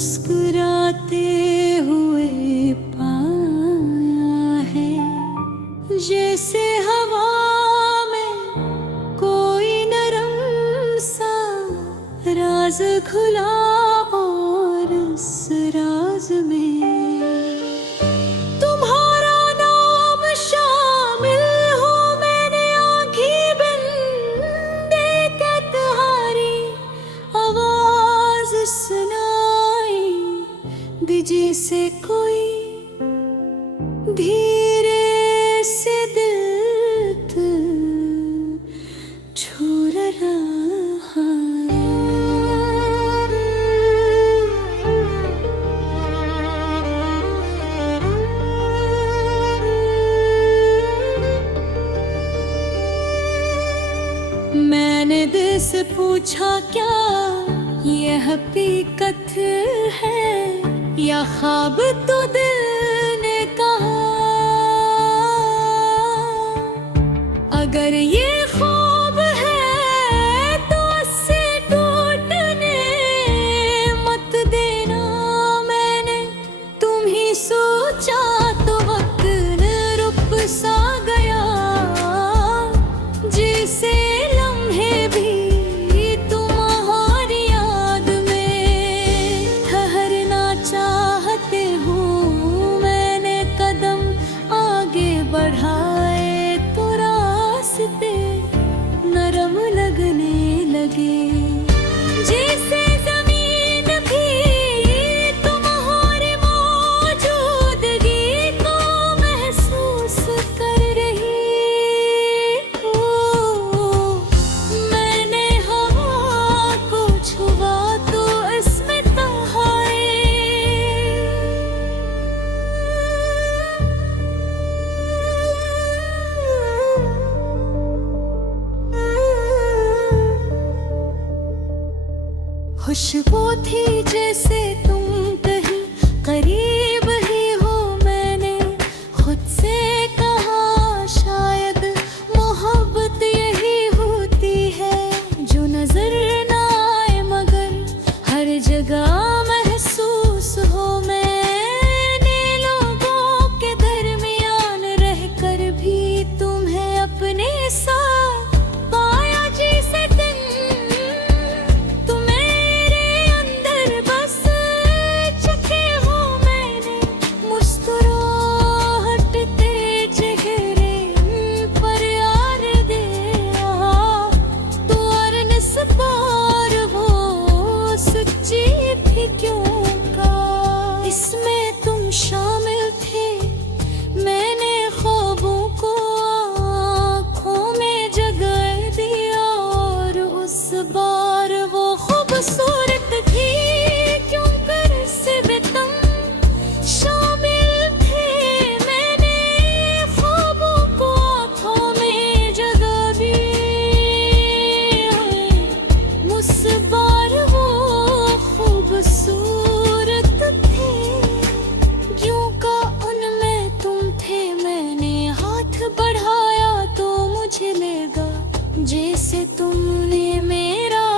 मुस्कुराते हुए पाया है, जैसे हवा में कोई नरम सा राज खुला और इस राज में तुम्हारा नाम शामिल हो। मैंने आँखें बंद के तुम्हारी आवाज सुनाई दी, जैसे कोई धीरे से दिल छू रहा है। मैंने दिल से पूछा क्या ये हकीकत है या ख्वाब, तो दिल ने कहा अगर ये ख्वाब है तो उससे टूटने मत देना। मैंने तुम ही सोचा तो वक्त रुक सा गया, जिसे लम्हे भी तुम्हारी याद में ठहरना चाहते हूँ। मैंने कदम आगे बढ़ाए तो रास्ते नरम लगने लगे, जैसे जमीन भी तुम्हारी मौजूदगी को महसूस कर रही हो। मैंने हवा को छुआ तो इसमें तन्हाई खुशबू थी, जैसे तुम कहीं करीब ही हो। मैंने खुद से कहा शायद मोहब्बत यही होती है, जो नजर ना आए मगर हर जगह महसूस हो। मैंने लोगों के दरमियान रहकर भी तुम्हें अपने साथ पाया, जैसे दिन तुम मेरे अंदर बस चुके हो। मैंने मुस्कुराहटते चेहरे पर यार दिया तो और निस्बार वो सच्ची थी क्यों का, इसमें तुम शामिल थे। मैंने ख्वाबों को आँखों में जगह दिया और उस बार वो खूबसूरत थी क्यों कर से तुम शामिल थे। मैंने ख्वाबों को आँखों में जगह दी, उस बार वो खूबसूरत थे क्यों का उनमें तुम थे। मैंने हाथ बढ़ाया तो मुझे लगा जैसे तुमने मेरा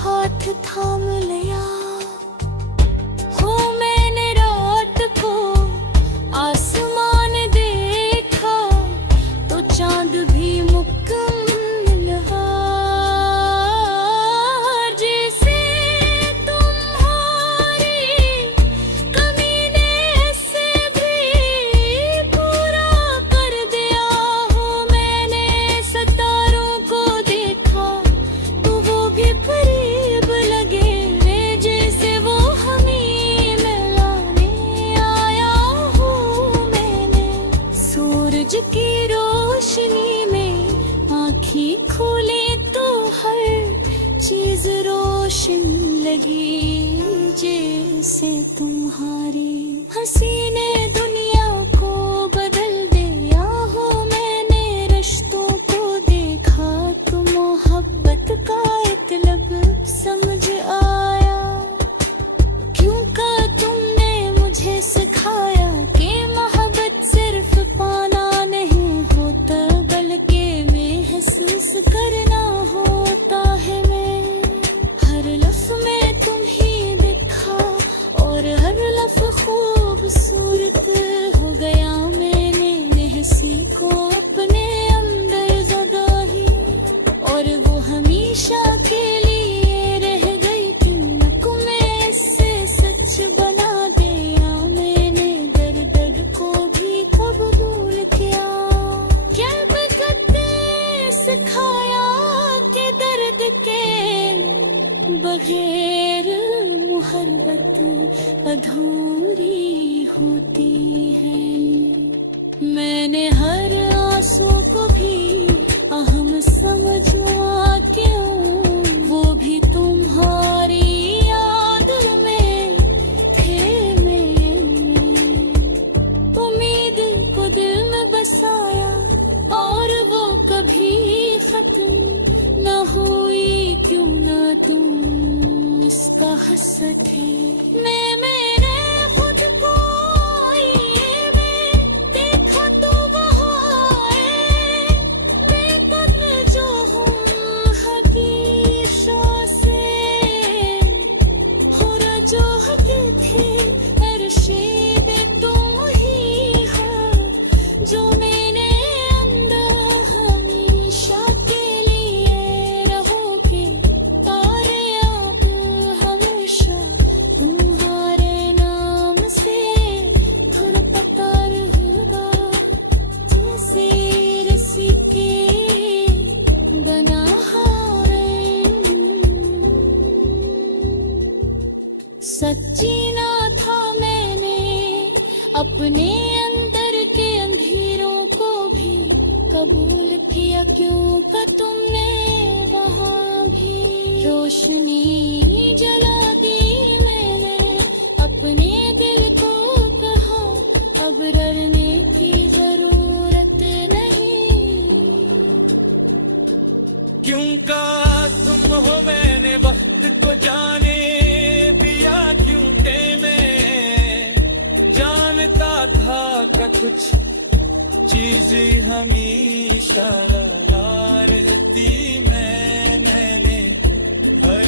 हाथ थाम लिया हो। मैंने रात को आसमान देखा तो चांद भी मुकम्मल हार, जैसे तुम्हारी कमी ने से भी पूरा कर दिया हो। मैंने सितारों को देखा तो वो भी करीब लगे, जैसे वो हमें मिलाने आया हूँ। मैंने सूरज की रोशनी में आँखें खोली तो हर चीज रोशन लगी, जैसे तुम्हारी हंसी ने दुनिया को बदल दिया हो। मैंने रिश्तों को देखा तो मोहब्बत का मतलब समझ आया, क्यों का तुमने मुझे सिखाया कि मोहब्बत सिर्फ पाना नहीं होता बल्कि महसूस करना होता है। मैं हर लफ्ज़ में तुम ही दिखा बगैर मोहब्बत अधूरी होती है। मैंने हर आंसू को भी अहम समझा क्यों, वो भी तुम्हारी याद में थे मैंने। उम्मीद को दिल में बसाया और वो कभी खत्म न हुई, क्यों ना तुम इसका हंसते। मैंने खुद को आईने में देखा तो बहाए, बेकद्र जो हूँ हकीशों से, हो जो हकी थे अर्शीद तुम ही हो, जो मैंने अंदर हमेशा के लिए रहोगे। तारे अब हमेशा तुम्हारे नाम से धुन पता रहेगा, जैसे रस्सी के बना हारे। सच्ची ना था मैंने अपने अंदर के अंधेरों को भी कबूल किया, क्यों का तुमने वहाँ भी रोशनी जला दी। मैंने अपने दिल को कहा अब डरने की जरूरत नहीं। क्यों कहा तुम हो मैंने वक्त को जाने दिया, क्यों के मैं जानता था कि कुछ चीज हमेशा ना रहती। मैंने हर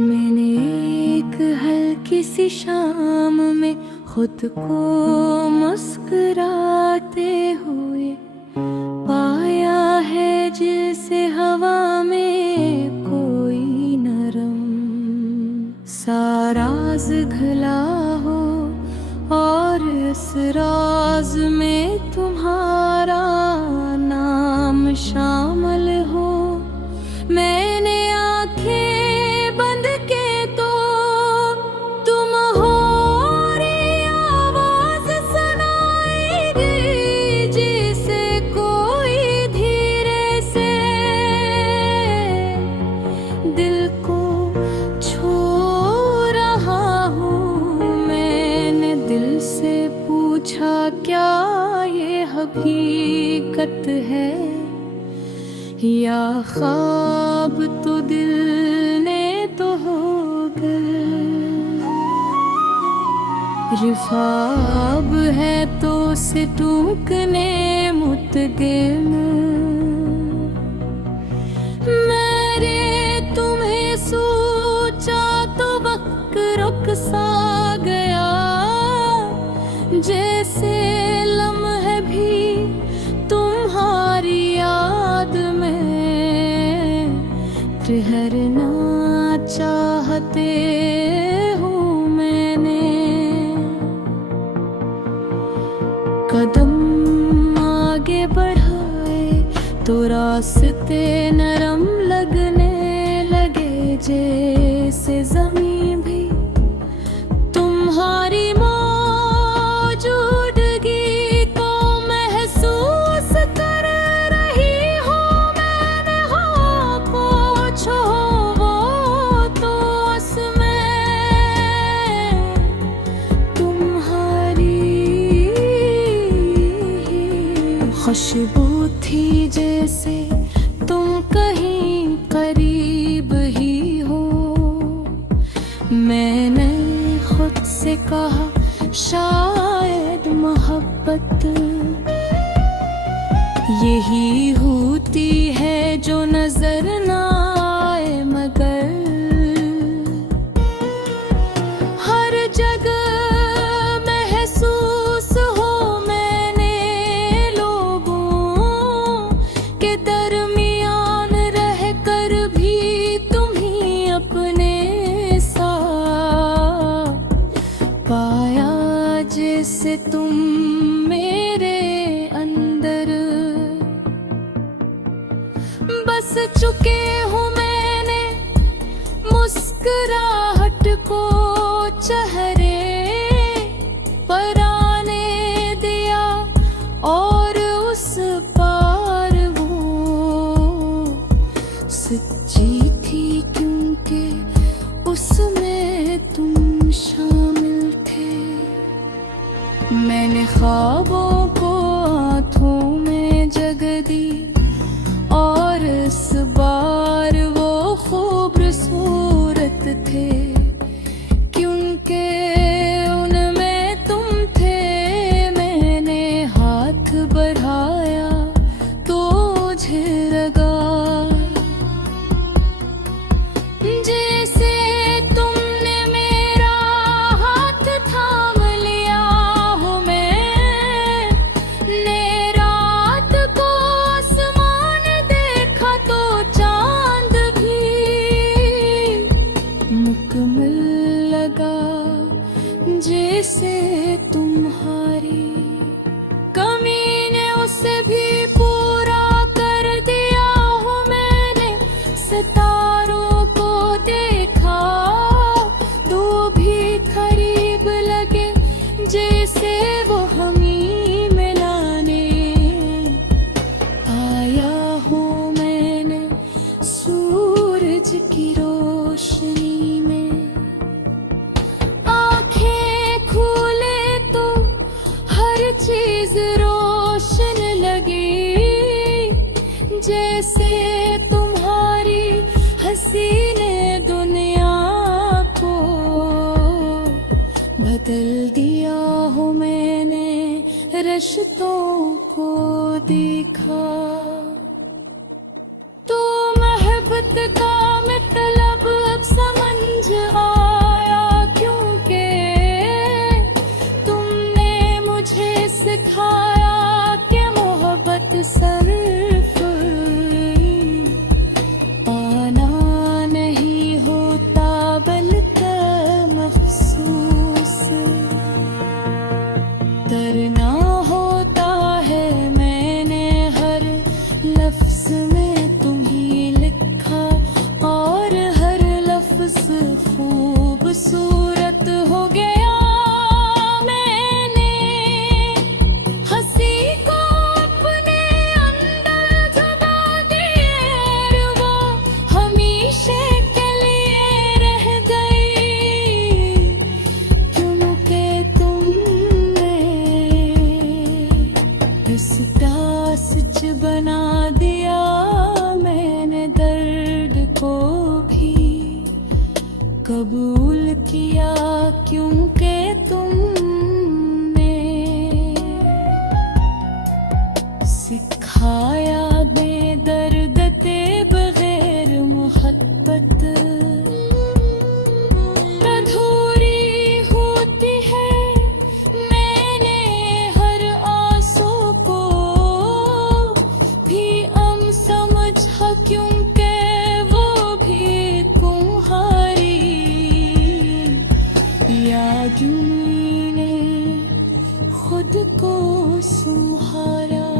मैंने एक हल्की सी शाम में खुद को मुस्कुराते हुए पाया है, जैसे हवा में कोई नरम सा राज घला हो, और इस राज में तुम्हारा नाम शामिल हो। मैंने आंखें बंद के तो तुम हो री आवाज सुनाएगी, जैसे कोई धीरे से दिल को छू रहा हूँ। मैंने दिल से पूछा क्या ये हकीकत है या ख्वाब, तो दिल ने तो हो गए। रिफाब है तो से टूकने मुतगिम, मेरे तुम्हें सोचा तो वक्त रुक सा गया, जैसे लम्हे भी तुम्हारी याद में ठहरना चाहते हूँ। मैंने कदम आगे बढ़ाए तो रास्ते नरम लगने लगे, जैसे जमीन भी तुम्हारी मौजूदगी को महसूस कर रही हूँ। मैंने हो कुछ हो वो तो उसमें तुम्हारी खुशबू थी, जैसे तुम कहीं करीब ही हो। मैंने खुद से कहा शायद मोहब्बत यही होती है जो नजर ना आए, मगर हर जगह महसूस हो। मैंने लोगों के दरमियान रह कर भी तुम ही अपने चेहरे पर आने दिया और उस पार वो सच्ची थी क्योंकि उसमें तुम शामिल थे। मैंने ख्वाबों को आँखों में जगह दी और इस बार वो खूबसूरत थे क्योंकि उनमें तुम थे। मैंने हाथ बढ़ाया तो मुझे लगा जैसे तुमने मेरा हाथ थाम लिया हो। मैंने रात को आसमान देखा तो चांद भी मुकम्मल लगा जैसे तुम्हारी कमी ने उसे भी पूरा कर दिया हो। मैंने सितारों को देखा तो भी करीब लगे जैसे वो हमी मिलाने आया हूँ। मैंने सूरज की रोशनी में आंखें खोले तो हर चीज रोशन लगी जैसे तुम्हारी हंसी ने दुनिया को बदल दिया हो। मैंने रिश्तों को देखा तो मोहब्बत का मतलब अब समझ आया क्योंकि तुमने मुझे सिखाया कि मोहब्बत सिर्फ पाना नहीं होता बल्कि मखसूस करना होता है। मैंने हर लफ्ज में तुम्ही लिखा और हर लफ्ज खूबसूरत हो गया। मैंने हंसी को अपने अंदर दबा दिए वो हमेशा के लिए रह गई क्योंकि तुमने इसका सच बना दिया। मैंने दर्द को भी कबूल किया क्योंकि तुमने सिखाया बेदर्द ते बगैर मोहब्बत अधूरी होती है। मैंने हर आंसू को भी समझा क्योंकि वो भी तुम्हारी यादों ने खुद को संभाला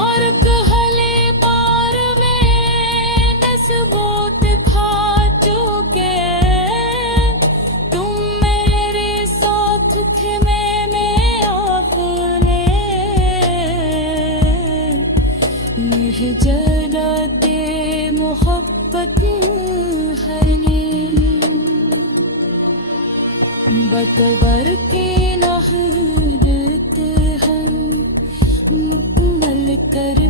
और कहले पार में नस्बोत खा चुके तुम मेरे साथ थे। मैंने आँखों यह जलाते मोहब्बत हरने बतबर के नहरत हम मुकम्मल कर